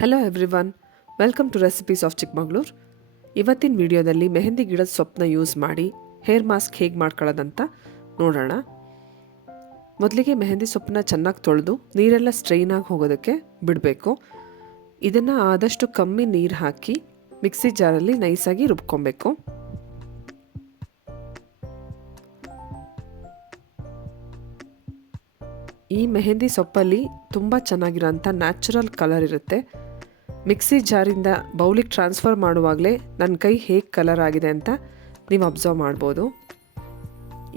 Hello everyone, welcome to recipes of Chikkamagaluru. ಇವತ್ತಿನ ವಿಡಿಯೋದಲ್ಲಿ ಮೆಹಂದಿ ಗಿಡದ ಸೊಪ್ಪನ್ನ ಯೂಸ್ ಮಾಡಿ ಹೇರ್ ಮಾಸ್ಕ್ ಹೇಗೆ ಮಾಡ್ಕೊಳ್ಳೋದಂತ ನೋಡೋಣ. ಮೊದಲಿಗೆ ಮೆಹಂದಿ ಸೊಪ್ಪನ್ನ ಚೆನ್ನಾಗಿ ತೊಳೆದು ನೀರೆಲ್ಲ ಸ್ಟ್ರೈನ್ ಆಗಿ ಹೋಗೋದಕ್ಕೆ ಬಿಡಬೇಕು. ಇದನ್ನು ಆದಷ್ಟು ಕಮ್ಮಿ ನೀರು ಹಾಕಿ ಮಿಕ್ಸಿ ಜಾರಲ್ಲಿ ನೈಸಾಗಿ ರುಬ್ಕೊಬೇಕು. ಈ ಮೆಹಂದಿ ಸೊಪ್ಪಲ್ಲಿ ತುಂಬ ಚೆನ್ನಾಗಿರೋಂಥ ನ್ಯಾಚುರಲ್ ಕಲರ್ ಇರುತ್ತೆ. ಮಿಕ್ಸಿ ಜಾರಿಂದ ಬೌಲಿಗೆ ಟ್ರಾನ್ಸ್ಫರ್ ಮಾಡುವಾಗಲೇ ನನ್ನ ಕೈ ಹೇಗೆ ಕಲರ್ ಆಗಿದೆ ಅಂತ ನೀವು ಅಬ್ಸರ್ವ್ ಮಾಡ್ಬೋದು.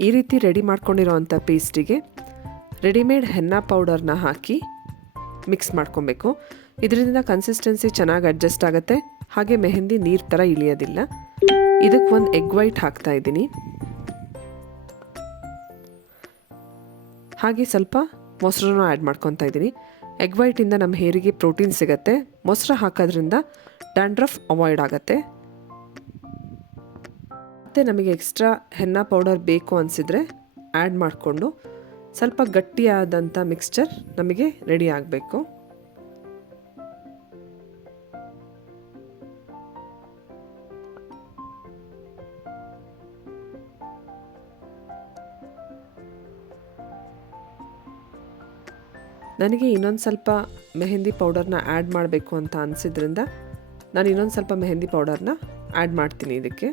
ಈ ರೀತಿ ರೆಡಿ ಮಾಡ್ಕೊಂಡಿರೋವಂಥ ಪೇಸ್ಟಿಗೆ ರೆಡಿಮೇಡ್ ಹೆನ್ನಾ ಪೌಡರ್ನ ಹಾಕಿ ಮಿಕ್ಸ್ ಮಾಡ್ಕೊಬೇಕು. ಇದರಿಂದ ಕನ್ಸಿಸ್ಟೆನ್ಸಿ ಚೆನ್ನಾಗಿ ಅಡ್ಜಸ್ಟ್ ಆಗುತ್ತೆ, ಹಾಗೆ ಮೆಹಂದಿ ನೀರು ಥರ ಇಳಿಯೋದಿಲ್ಲ. ಇದಕ್ಕೆ ಒಂದು ಎಗ್ ವೈಟ್ ಹಾಕ್ತಾ ಇದ್ದೀನಿ, ಹಾಗೆ ಸ್ವಲ್ಪ ಮೊಸರನ್ನು ಆ್ಯಡ್ ಮಾಡ್ಕೊತಾ ಇದ್ದೀನಿ. ಎಗ್ ವೈಟಿಂದ ನಮ್ಮ ಹೇರಿಗೆ ಪ್ರೋಟೀನ್ ಸಿಗುತ್ತೆ. ಮೊಸರು ಹಾಕೋದ್ರಿಂದ ಡ್ಯಾಂಡ್ರಫ್ ಅವಾಯ್ಡ್ ಆಗುತ್ತೆ. ಮತ್ತು ನಮಗೆ ಎಕ್ಸ್ಟ್ರಾ ಹೆನ್ನಾ ಪೌಡರ್ ಬೇಕು ಅನಿಸಿದರೆ ಆ್ಯಡ್ ಮಾಡಿಕೊಂಡು ಸ್ವಲ್ಪ ಗಟ್ಟಿಯಾದಂಥ ಮಿಕ್ಸ್ಚರ್ ನಮಗೆ ರೆಡಿ ಆಗಬೇಕು. ನನಗೆ ಇನ್ನೊಂದು ಸ್ವಲ್ಪ ಮೆಹಂದಿ ಪೌಡರ್ನ ಆ್ಯಡ್ ಮಾಡಬೇಕು ಅಂತ ಅನಿಸಿದ್ರಿಂದ ನಾನು ಇನ್ನೊಂದು ಸ್ವಲ್ಪ ಮೆಹಂದಿ ಪೌಡರ್ನ ಆ್ಯಡ್ ಮಾಡ್ತೀನಿ ಇದಕ್ಕೆ.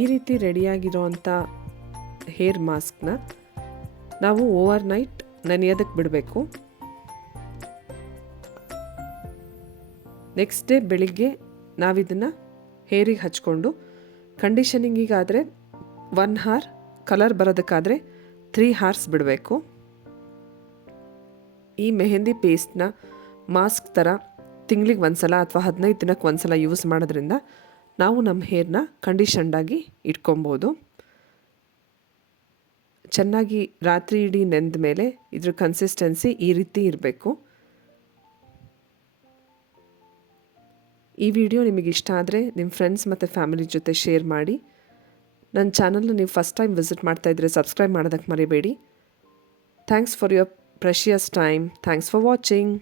ಈ ರೀತಿ ರೆಡಿಯಾಗಿರೋವಂಥ ಹೇರ್ ಮಾಸ್ಕ್ನ ನಾವು ಓವರ್ ನೈಟ್ ನೆನೆಯೋದಕ್ಕೆ ಬಿಡಬೇಕು. ನೆಕ್ಸ್ಟ್ ಡೇ ಬೆಳಿಗ್ಗೆ ನಾವಿದನ್ನು ಹೇರಿಗೆ ಹಚ್ಕೊಂಡು ಕಂಡೀಷನಿಂಗಿಗಾದರೆ 1 hour, ಕಲರ್ ಬರೋದಕ್ಕಾದರೆ 3 hours ಬಿಡಬೇಕು. ಈ ಮೆಹಂದಿ ಪೇಸ್ಟ್ನ ಮಾಸ್ಕ್ ಥರ ತಿಂಗಳಿಗೆ ಒಂದ್ಸಲ ಅಥವಾ 15 ದಿನಕ್ಕೆ ಒಂದ್ಸಲ ಯೂಸ್ ಮಾಡೋದ್ರಿಂದ ನಾವು ನಮ್ಮ ಹೇರ್ನ ಕಂಡೀಷನ್ಡಾಗಿ ಇಟ್ಕೊಬೋದು. ಚೆನ್ನಾಗಿ ರಾತ್ರಿ ಇಡೀ ನೆಂದ ಮೇಲೆ ಇದ್ರ ಕನ್ಸಿಸ್ಟೆನ್ಸಿ ಈ ರೀತಿ ಇರಬೇಕು. ಈ ವಿಡಿಯೋ ನಿಮಗೆ ಇಷ್ಟ ಆದರೆ ನಿಮ್ಮ ಫ್ರೆಂಡ್ಸ್ ಮತ್ತು ಫ್ಯಾಮಿಲಿ ಜೊತೆ ಶೇರ್ ಮಾಡಿ. ನನ್ನ ಚಾನಲ್ನ ನೀವು ಫಸ್ಟ್ ಟೈಮ್ ವಿಸಿಟ್ ಮಾಡ್ತಾ ಇದ್ದರೆ ಸಬ್ಸ್ಕ್ರೈಬ್ ಮಾಡೋದಕ್ಕೆ ಮರಿಬೇಡಿ. Thanks for your precious time. Thanks for watching.